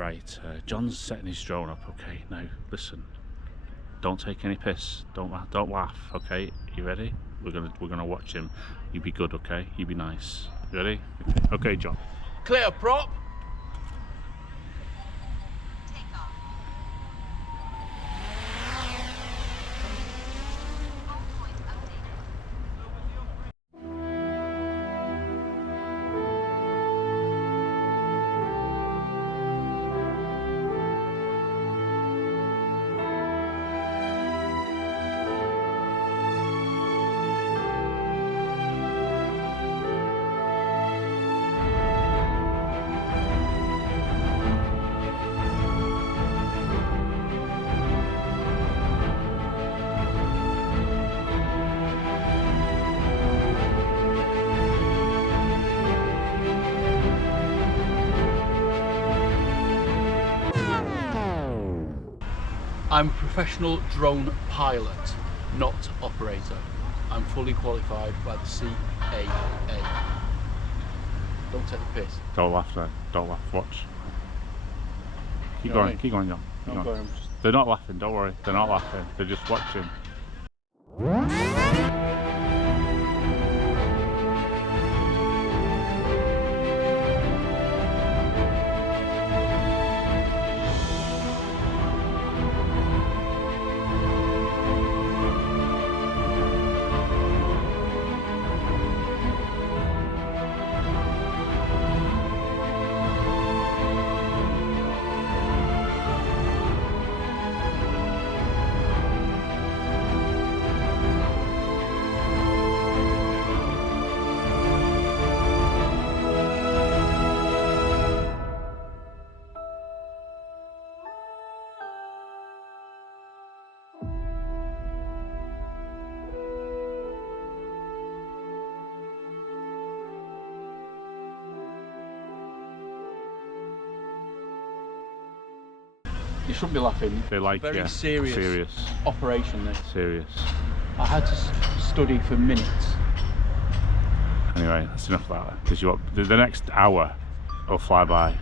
Right, John's setting his drone up. Okay, now listen. Don't take any piss. Don't laugh. Okay, you ready? We're gonna watch him. You be good, okay? You be nice. You ready? Okay, John. Clear prop. I'm a professional drone pilot, not operator. I'm fully qualified by the CAA. Don't take the piss. Don't laugh then. Don't laugh. Watch. Keep going. Keep going, John. Keep going. They're not laughing. Don't worry. They're not laughing. They're just watching. You shouldn't be laughing. They like very yeah, serious operation this. Serious. I had to study for minutes. Anyway, that's enough of that. Because the next hour will fly by.